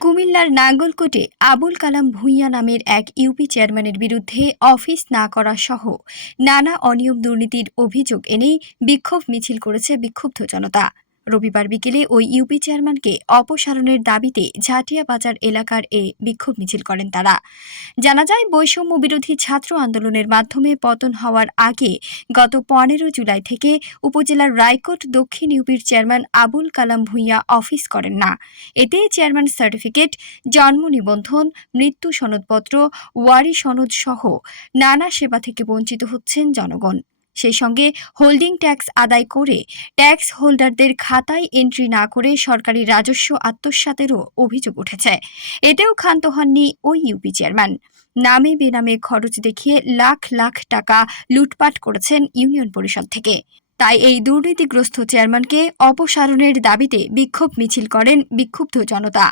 কুমিল্লার নাঙ্গলকোটে আবুল কালাম ভূঁইয়া নামের এক ইউপি চেয়ারম্যানের বিরুদ্ধে অফিস না করা সহ নানা অনিয়ম দুর্নীতির অভিযোগ এনেই বিক্ষোভ মিছিল করেছে বিক্ষুব্ধ জনতা। রবিবার বিকেলে ওই ইউপি চেয়ারম্যানকে অপসারণের দাবিতে ঝাটিয়া বাজার এলাকার এ বিক্ষোভ মিছিল করেন তারা। জানা যায়, বৈষম্য বিরোধী ছাত্র আন্দোলনের মাধ্যমে পতন হওয়ার আগে গত পনেরো জুলাই থেকে উপজেলার রায়কোট দক্ষিণ ইউপির চেয়ারম্যান আবুল কালাম ভূঁইয়া অফিস করেন না। এতে চেয়ারম্যান সার্টিফিকেট, জন্ম নিবন্ধন, মৃত্যু সনদপত্র, ওয়ারি সনদ সহ নানা সেবা থেকে বঞ্চিত হচ্ছেন জনগণ। সেই সঙ্গে হোল্ডিং ট্যাক্স আদায় করে ট্যাক্স হোল্ডারদের খাতায় এন্ট্রি না করে সরকারি রাজস্ব আত্মসাতেরও অভিযোগ উঠেছে। এতেও ক্ষান্ত হননি ওই ইউপি চেয়ারম্যান নামে বেনামে খরচ দেখিয়ে লাখ লাখ টাকা লুটপাট করেছেন ইউনিয়ন পরিষদ থেকে। তাই এই দুর্নীতিগ্রস্ত চেয়ারম্যানকে অপসারণের দাবিতে বিক্ষোভ মিছিল করেন বিক্ষুব্ধ জনতা।